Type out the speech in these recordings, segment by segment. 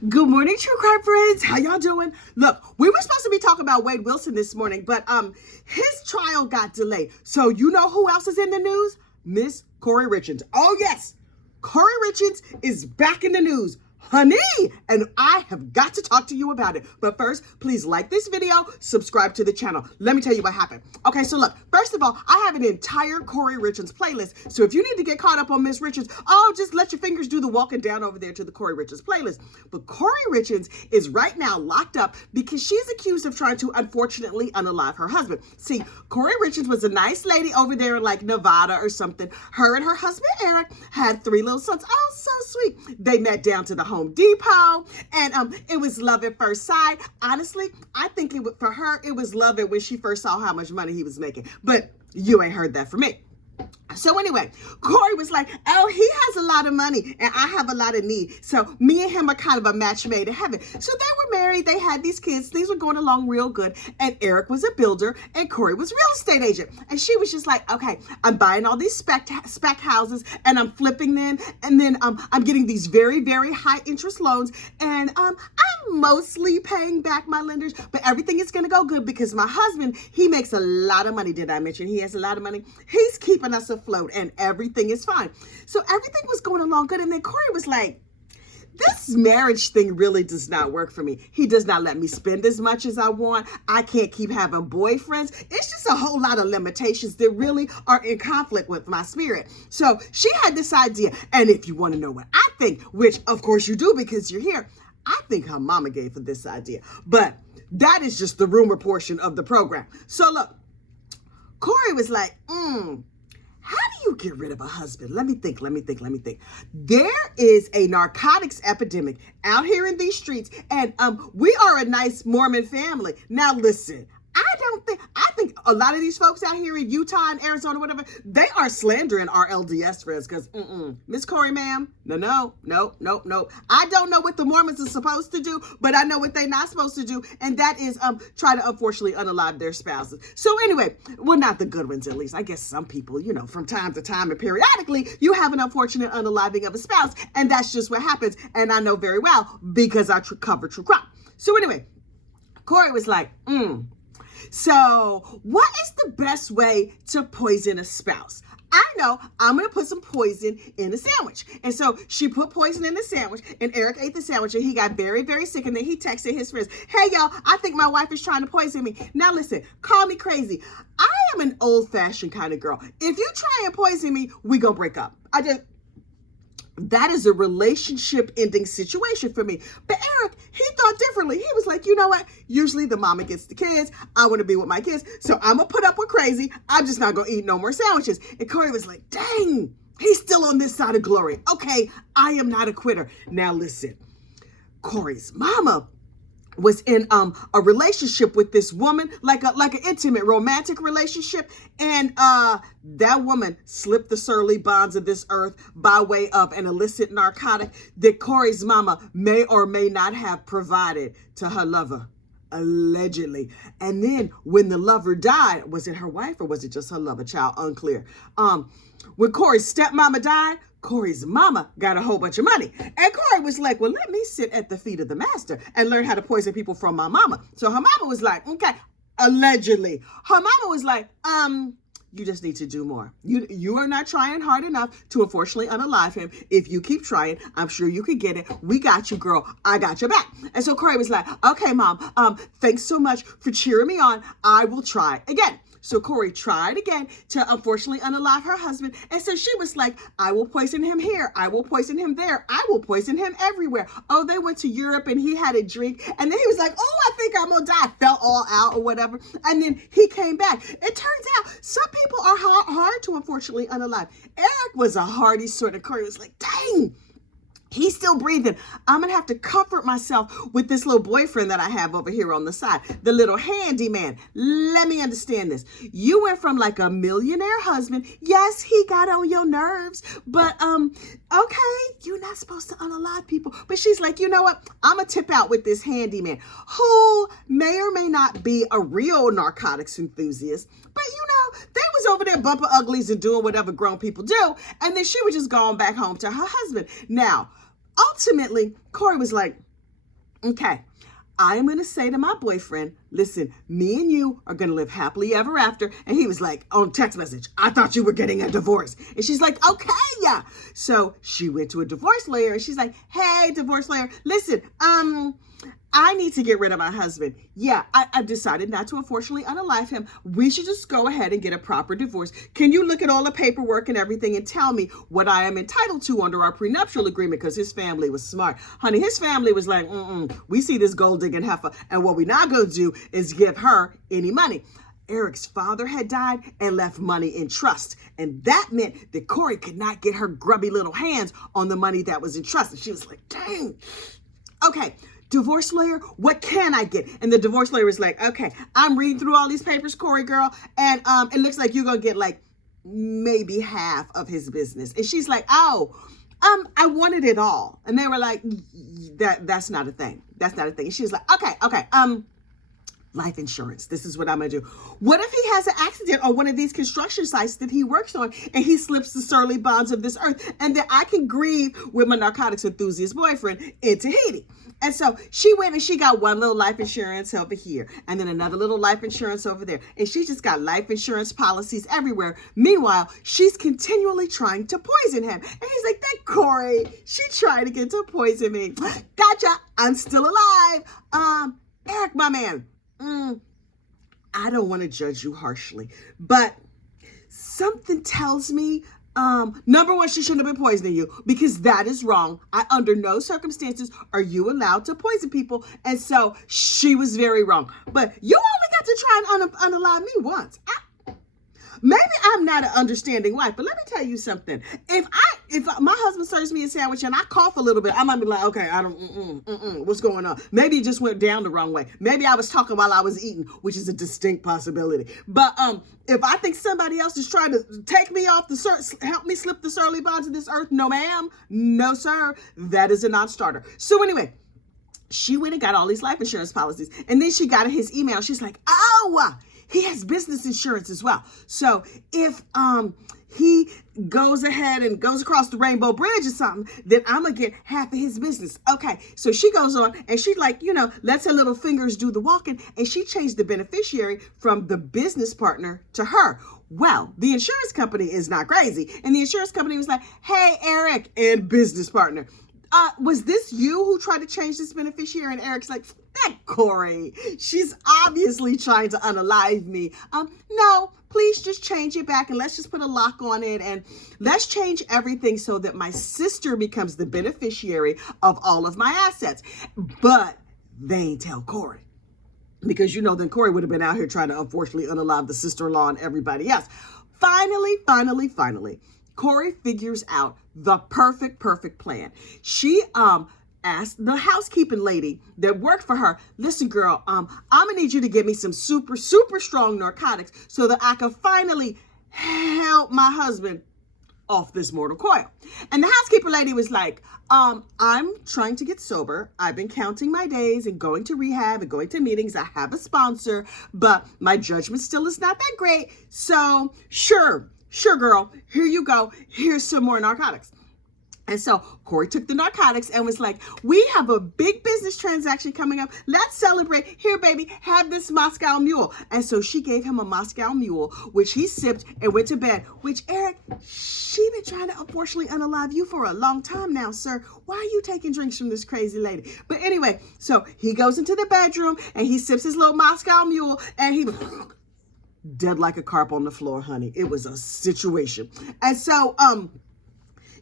Good morning, true crime friends. How y'all doing? Look, we were supposed to be talking about Wade Wilson this morning, but his trial got delayed. So you know who else is in the news? Miss Kouri Richins. Oh yes, Kouri Richins is back in the news. Honey, and I have got to talk to you about it. But first, please like this video, subscribe to the channel. Let me tell you what happened. Okay, so look, first of all, I have an entire Kouri Richins playlist. So if you need to get caught up on Miss Richins, just let your fingers do the walking down over there to the Kouri Richins playlist. But Kouri Richins is right now locked up because she's accused of trying to unfortunately unalive her husband. See, Kouri Richins was a nice lady over there in like Nevada or something. Her and her husband Eric had 3 little sons. Oh, so sweet. They met down to the Home Depot, and it was love at first sight. Honestly, I think for her, it was love when she first saw how much money he was making. But you ain't heard that from me. So anyway, Kouri was like, oh, he has a lot of money and I have a lot of need. So me and him are kind of a match made in heaven. So they were married. They had these kids. Things were going along real good. And Eric was a builder and Kouri was a real estate agent. And she was just like, okay, I'm buying all these spec houses and I'm flipping them. And then I'm getting these very, very high interest loans. And I'm mostly paying back my lenders, but everything is going to go good because my husband, he makes a lot of money. Did I mention he has a lot of money? He's keeping us afloat and everything is fine. So everything was going along good. And then Kouri was like, this marriage thing really does not work for me. He does not let me spend as much as I want. I can't keep having boyfriends. It's just a whole lot of limitations that really are in conflict with my spirit. So she had this idea. And if you want to know what I think, which of course you do because you're here, I think her mama gave her this idea. But that is just the rumor portion of the program. So look, Kouri was like, how do you get rid of a husband? Let me think. There is a narcotics epidemic out here in these streets, and we are a nice Mormon family. Now listen, I think a lot of these folks out here in Utah and Arizona, whatever, they are slandering our LDS friends because, Miss Kouri, ma'am, no. I don't know what the Mormons are supposed to do, but I know what they're not supposed to do, and that is try to unfortunately unalive their spouses. So anyway, well, not the good ones at least. I guess some people, from time to time and periodically, you have an unfortunate unaliving of a spouse, and that's just what happens, and I know very well because I cover true crime. So anyway, Kouri was like, so what is the best way to poison a spouse? I know, I'm going to put some poison in the sandwich. And so she put poison in the sandwich and Eric ate the sandwich and he got very, very sick. And then he texted his friends, hey, y'all, I think my wife is trying to poison me. Now, listen, call me crazy. I am an old fashioned kind of girl. If you try and poison me, we going to break up. That is a relationship ending situation for me. But Eric, he thought differently. He was like, you know what? Usually the mama gets the kids. I want to be with my kids. So I'm going to put up with crazy. I'm just not going to eat no more sandwiches. And Kouri was like, dang, he's still on this side of glory. Okay, I am not a quitter. Now listen, Kouri's mama was in a relationship with this woman, like an intimate romantic relationship, and that woman slipped the surly bonds of this earth by way of an illicit narcotic that Kouri's mama may or may not have provided to her lover, allegedly. And then when the lover died, was it her wife or was it just her lover? Child, unclear. When Kouri's stepmama died, Kouri's mama got a whole bunch of money. And Kouri was like, well, let me sit at the feet of the master and learn how to poison people from my mama. So her mama was like, okay, allegedly. Her mama was like, you just need to do more. You are not trying hard enough to unfortunately unalive him. If you keep trying, I'm sure you could get it. We got you, girl. I got your back. And so Kouri was like, okay, mom, thanks so much for cheering me on. I will try again. So Kouri tried again to unfortunately unalive her husband. And so she was like, I will poison him here. I will poison him there. I will poison him everywhere. Oh, they went to Europe and he had a drink. And then he was like, oh, I think I'm going to die. Fell all out or whatever. And then he came back. It turns out some people are hard to unfortunately unalive. Eric was a hardy sort of. Kouri was like, dang. He's still breathing. I'm going to have to comfort myself with this little boyfriend that I have over here on the side, the little handyman. Let me understand this. You went from like a millionaire husband. Yes, he got on your nerves, but okay, you're not supposed to unalive people. But she's like, you know what? I'm going to tip out with this handyman who may or may not be a real narcotics enthusiast, but they was over there bumping uglies and doing whatever grown people do. And then she was just going back home to her husband. Now, ultimately, Kouri was like, Okay. I am going to say to my boyfriend, listen, me and you are going to live happily ever after. And he was like, on text message, I thought you were getting a divorce. And she's like, okay, yeah. So she went to a divorce lawyer and she's like, hey, divorce lawyer, listen, I need to get rid of my husband. Yeah, I've decided not to unfortunately unalive him. We should just go ahead and get a proper divorce. Can you look at all the paperwork and everything and tell me what I am entitled to under our prenuptial agreement? Because his family was smart. Honey, his family was like, we see this gold digging heifer, and what we're not going to do is give her any money. Eric's father had died and left money in trust. And that meant that Kouri could not get her grubby little hands on the money that was in trust. And she was like, dang. Okay. Divorce lawyer, what can I get? And the divorce lawyer was like, okay, I'm reading through all these papers, Kouri girl, and it looks like you're gonna get like maybe half of his business. And she's like, I wanted it all. And they were like, that's not a thing. That's not a thing. And she was like, okay, life insurance. This is what I'm gonna do. What if he has an accident on one of these construction sites that he works on and he slips the surly bonds of this earth, and then I can grieve with my narcotics enthusiast boyfriend in Tahiti. And so she went and she got one little life insurance over here and then another little life insurance over there. And she just got life insurance policies everywhere. Meanwhile, she's continually trying to poison him. And he's like, that Kouri, she tried to get to poison me. Gotcha. I'm still alive. Eric, my man. I don't want to judge you harshly, but something tells me, number one, she shouldn't have been poisoning you because that is wrong. Under no circumstances are you allowed to poison people. And so she was very wrong, but you only got to try and unalive me once. Maybe I'm not an understanding wife, but let me tell you something. If my husband serves me a sandwich and I cough a little bit, I might be like, okay, I don't, what's going on? Maybe it just went down the wrong way. Maybe I was talking while I was eating, which is a distinct possibility. But if I think somebody else is trying to take me off help me slip the surly bonds of this earth, no ma'am, no sir, that is a non-starter. So anyway, she went and got all these life insurance policies, and then she got his email. She's like, oh, he has business insurance as well. So if he goes ahead and goes across the Rainbow Bridge or something, then I'm going to get half of his business. Okay, so she goes on and she like, lets her little fingers do the walking, and she changed the beneficiary from the business partner to her. Well, the insurance company is not crazy. And the insurance company was like, hey, Eric and business partner, was this you who tried to change this beneficiary? And Eric's like, that Kouri, she's obviously trying to unalive me. No, please just change it back and let's just put a lock on it and let's change everything so that my sister becomes the beneficiary of all of my assets. But they ain't tell Kouri. Because then Kouri would have been out here trying to unfortunately unalive the sister-in-law and everybody else. Finally, Kouri figures out the perfect plan. She asked the housekeeping lady that worked for her, listen, girl, I'm gonna need you to give me some super strong narcotics so that I can finally help my husband off this mortal coil. And the housekeeper lady was like, I'm trying to get sober. I've been counting my days and going to rehab and going to meetings. I have a sponsor, but my judgment still is not that great. So sure, girl, here you go. Here's some more narcotics. And so Kouri took the narcotics and was like, we have a big business transaction coming up. Let's celebrate. Here, baby, have this Moscow Mule. And so she gave him a Moscow Mule, which he sipped and went to bed, which, Eric, she been trying to unfortunately unalive you for a long time now, sir. Why are you taking drinks from this crazy lady? But anyway, so he goes into the bedroom and he sips his little Moscow Mule and he dead like a carp on the floor, honey. It was a situation. And so,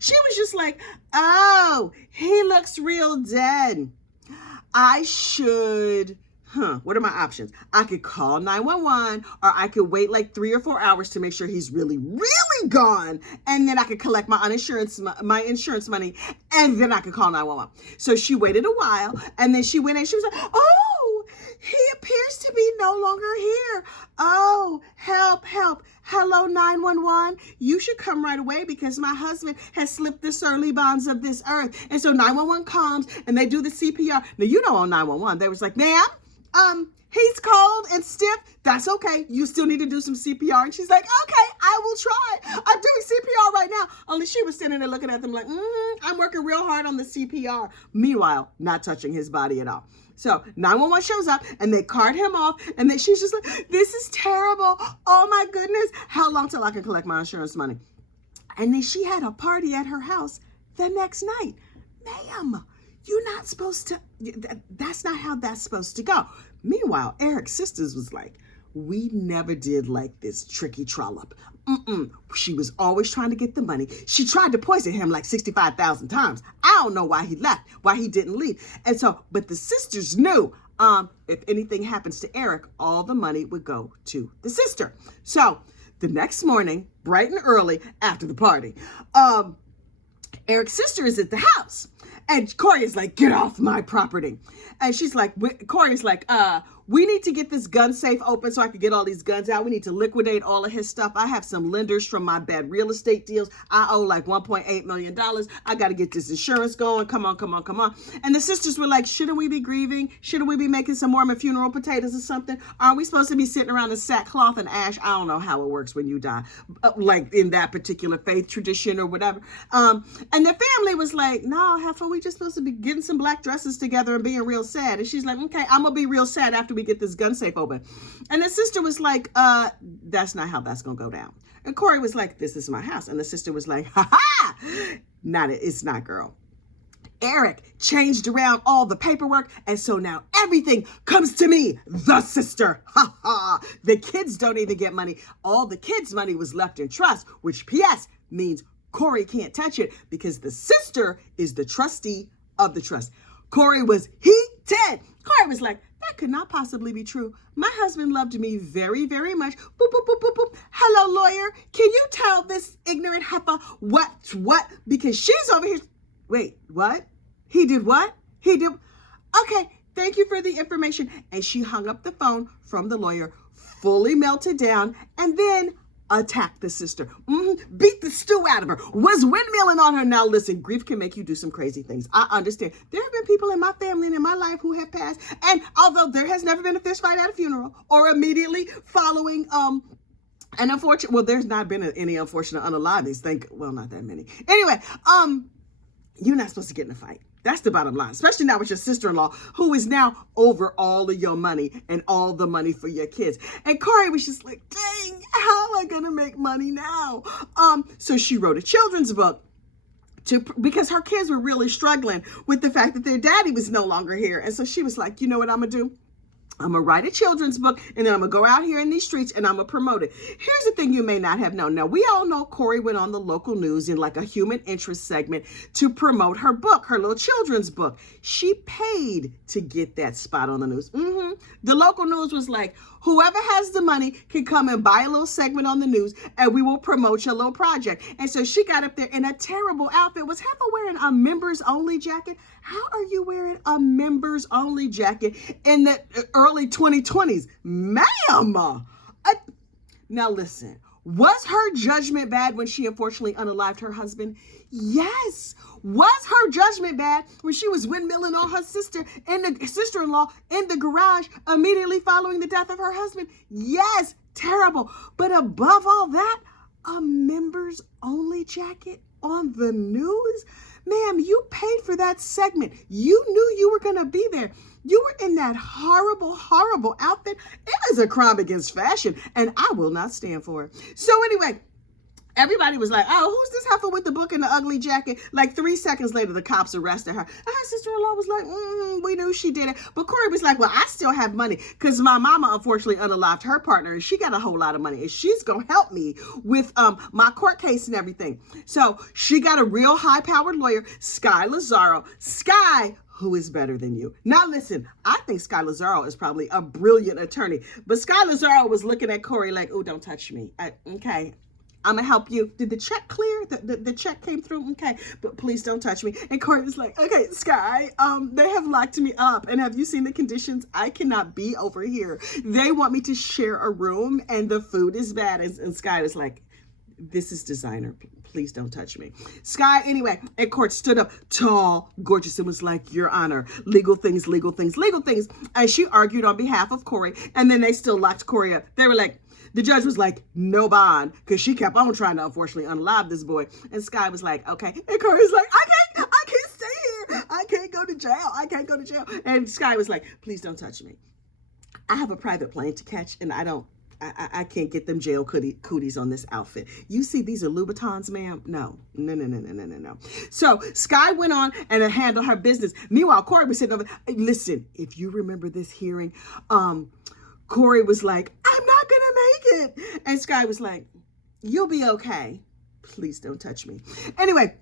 she was just like, oh, he looks real dead. I should, what are my options? I could call 911 or I could wait like 3 or 4 hours to make sure he's really gone. And then I could collect my insurance money and then I could call 911. So she waited a while and then she went in. She was like, oh, he appears to be no longer here. Oh, help. Hello, 911. You should come right away because my husband has slipped the surly bonds of this earth. And so 911 comes and they do the CPR. Now, on 911, they was like, ma'am, He's cold and stiff. That's okay. You still need to do some CPR. And she's like, okay, I will try. I'm doing CPR right now. Only she was sitting there looking at them like, I'm working real hard on the CPR. Meanwhile, not touching his body at all. So 911 shows up and they cart him off. And then she's just like, this is terrible. Oh my goodness. How long till I can collect my insurance money? And then she had a party at her house the next night. Ma'am, you're not supposed to, that's not how that's supposed to go. Meanwhile, Eric's sisters was like, we never did like this tricky trollop. She was always trying to get the money. She tried to poison him like 65,000 times. I don't know why he left, why he didn't leave. And so, but the sisters knew if anything happens to Eric, all the money would go to the sister. So the next morning, bright and early after the party, Eric's sister is at the house. And Kouri is like, get off my property. And she's like, Kouri's like, we need to get this gun safe open so I can get all these guns out. We need to liquidate all of his stuff. I have some lenders from my bad real estate deals. I owe like $1.8 million. I got to get this insurance going. Come on, come on, come on. And the sisters were like, shouldn't we be grieving? Shouldn't we be making some Mormon funeral potatoes or something? Aren't we supposed to be sitting around in sackcloth and ash? I don't know how it works when you die, like in that particular faith tradition or whatever. And the family was like, no, heifer, we just supposed to be getting some black dresses together and being real sad. And she's like, okay, I'm going to be real sad after we get this gun safe open. And the sister was like, that's not how that's going to go down. And Kouri was like, this is my house. And the sister was like, ha ha, it's not, girl. Eric changed around all the paperwork. And so now everything comes to me, the sister. Ha ha. The kids don't even get money. All the kids' money was left in trust, which PS means Kouri can't touch it because the sister is the trustee of the trust. Kouri was heated. Kouri was like, that could not possibly be true. My husband loved me very, very much. Boop, boop, boop, boop, boop. Hello, lawyer. Can you tell this ignorant heifer what? Because she's over here. Wait, what? He did what? He did. Okay, thank you for the information. And she hung up the phone from the lawyer, fully melted down, and then attacked the sister, beat the stew out of her, was windmilling on her. Now listen, grief can make you do some crazy things. I understand. There have been people in my family and in my life who have passed, and although there has never been a fist fight at a funeral or immediately following an unfortunate, well, there's not been any unfortunate unalives, not that many. Anyway, you're not supposed to get in a fight. That's the bottom line, especially now with your sister-in-law, who is now over all of your money and all the money for your kids. And Kouri was just like, dang, how am I going to make money now? So she wrote a children's book because her kids were really struggling with the fact that their daddy was no longer here. And so she was like, you know what I'm going to do? I'm going to write a children's book, and then I'm going to go out here in these streets, and I'm going to promote it. Here's the thing you may not have known. Now, we all know Kouri went on the local news in like a human interest segment to promote her book, her little children's book. She paid to get that spot on the news. The local news was like, whoever has the money can come and buy a little segment on the news, and we will promote your little project. And so she got up there in a terrible outfit. Was Heifer wearing a members-only jacket? How are you wearing a members-only jacket in the early 2020s? Ma'am! Now listen, was her judgment bad when she unfortunately unalived her husband? Yes. Was her judgment bad when she was windmilling on her sister-in-law in the garage immediately following the death of her husband? Yes, terrible. But above all that, a members-only jacket on the news? Ma'am, you paid for that segment. You knew you were going to be there. You were in that horrible, horrible outfit. It is a crime against fashion, and I will not stand for it. So anyway, everybody was like, oh, who's this heifer with the book and the ugly jacket? Like 3 seconds later, the cops arrested her. And her sister-in-law was like, we knew she did it. But Kouri was like, well, I still have money because my mama unfortunately unalived her partner and she got a whole lot of money. And she's going to help me with my court case and everything. So she got a real high-powered lawyer, Sky Lazaro. Sky, who is better than you? Now listen, I think Sky Lazaro is probably a brilliant attorney. But Sky Lazaro was looking at Kouri like, oh, don't touch me. Okay. I'm going to help you. Did the check clear? The check came through? Okay, but please don't touch me. And Kouri was like, okay, Sky, they have locked me up. And have you seen the conditions? I cannot be over here. They want me to share a room and the food is bad. And Sky was like, This is designer. Please don't touch me. Sky, anyway, in court stood up tall, gorgeous, and was like, Your Honor, legal things, legal things, legal things. And she argued on behalf of Kouri. And then they still locked Kouri up. They were like, the judge was like, no bond, because she kept on trying to unfortunately unalive this boy. And Sky was like, okay. And Kouri's like, I can't stay here. I can't go to jail. I can't go to jail. And Sky was like, please don't touch me. I have a private plane to catch, and I can't get them jail cooties on this outfit. You see, these are Louboutins, ma'am? No. So Sky went on and handled her business. Meanwhile, Kouri was sitting over. Listen, if you remember this hearing, Kouri was like, I'm not going to make it. And Sky was like, you'll be okay. Please don't touch me. Anyway,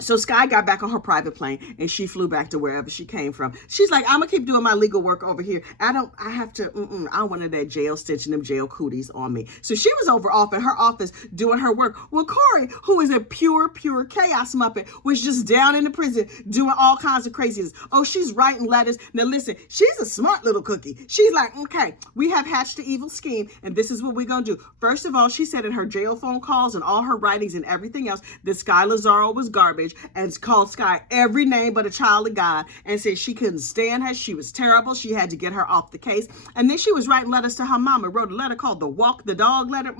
so Sky got back on her private plane and she flew back to wherever she came from. She's like, I'm gonna keep doing my legal work over here. I don't want that jail stitching them jail cooties on me. So she was over off in her office doing her work. Well, Kouri, who is a pure chaos muppet, was just down in the prison doing all kinds of craziness. Oh, she's writing letters. Now listen, she's a smart little cookie. She's like, okay, we have hatched an evil scheme and this is what we're gonna do. First of all, she said in her jail phone calls and all her writings and everything else that Sky Lazaro was garbage, and called Sky every name but a child of God, and said she couldn't stand her. She was terrible. She had to get her off the case. And then she was writing letters to her mama, wrote a letter called the Walk the Dog letter.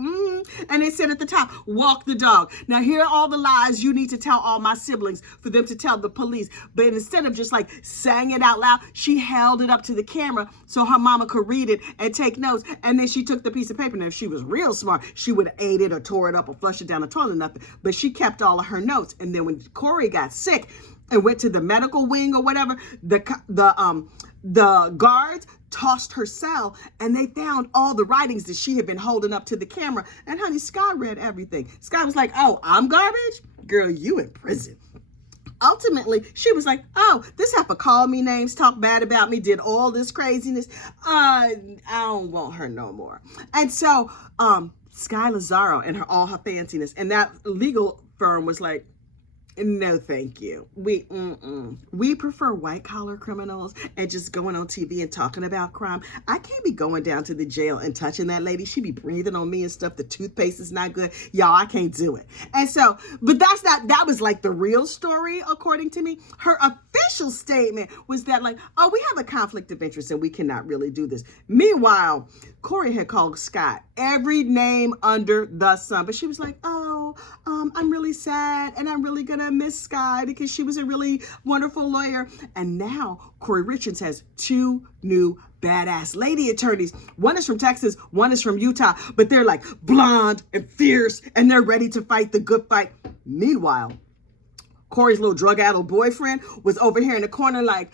And it said at the top, walk the dog. Now here are all the lies you need to tell all my siblings for them to tell the police. But instead of just like saying it out loud, she held it up to the camera so her mama could read it and take notes. And then she took the piece of paper. Now if she was real smart, she would have ate it or tore it up or flushed it down the toilet or nothing. But she kept all of her notes. And then when Kouri got sick and went to the medical wing or whatever, the guards tossed her cell and they found all the writings that she had been holding up to the camera. And honey, Sky read everything. Sky was like, oh, I'm garbage? Girl, you in prison. Ultimately, she was like, oh, this heifer called me names, talked bad about me, did all this craziness. I don't want her no more. And so Sky Lazaro and all her fanciness, and that legal firm was like, no, thank you. We prefer white collar criminals and just going on TV and talking about crime. I can't be going down to the jail and touching that lady. She be breathing on me and stuff. The toothpaste is not good. Y'all, I can't do it. And so, but that was like the real story, according to me. Her official statement was that like, oh, we have a conflict of interest and we cannot really do this. Meanwhile, Kouri had called Scott every name under the sun, but she was like, oh, I'm really sad and I'm really gonna miss Sky because she was a really wonderful lawyer. And now Kouri Richins has 2 new badass lady attorneys. One is from Texas, one is from Utah, but they're like blonde and fierce and they're ready to fight the good fight. Meanwhile, Kouri's little drug-addled boyfriend was over here in the corner like,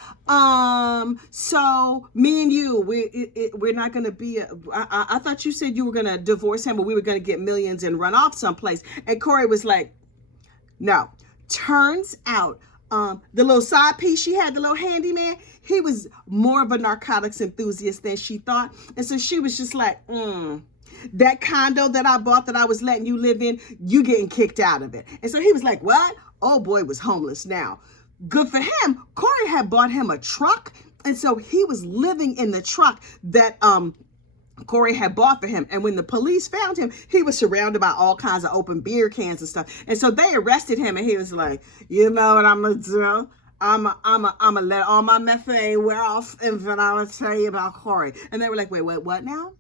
so me and you, we're not going to be, I thought you said you were going to divorce him, but we were going to get millions and run off someplace. And Kouri was like, no. Turns out, the little side piece she had, the little handyman, he was more of a narcotics enthusiast than she thought. And so she was just like, that condo that I bought that I was letting you live in, you getting kicked out of it. And so he was like, what? Old boy was homeless now. Good for him. Kouri had bought him a truck. And so he was living in the truck that Kouri had bought for him. And when the police found him, he was surrounded by all kinds of open beer cans and stuff. And so they arrested him and he was like, you know what I'm going to do? I'm gonna let all my methane wear off and then I'm going to tell you about Kouri. And they were like, wait, what now?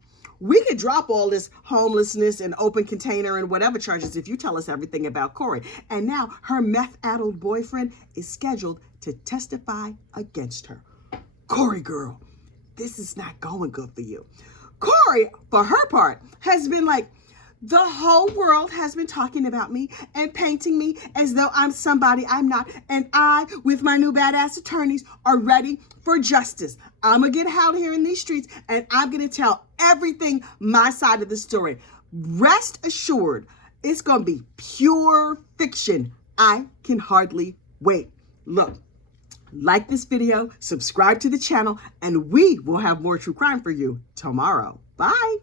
We could drop all this homelessness and open container and whatever charges if you tell us everything about Kouri. And now her meth-addled boyfriend is scheduled to testify against her. Kouri girl, this is not going good for you. Kouri, for her part, has been like, the whole world has been talking about me and painting me as though I'm somebody I'm not. And I, with my new badass attorneys, are ready for justice. I'm going to get out here in these streets and I'm going to tell everything my side of the story. Rest assured, it's going to be pure fiction. I can hardly wait. Look, like this video, subscribe to the channel, and we will have more true crime for you tomorrow. Bye.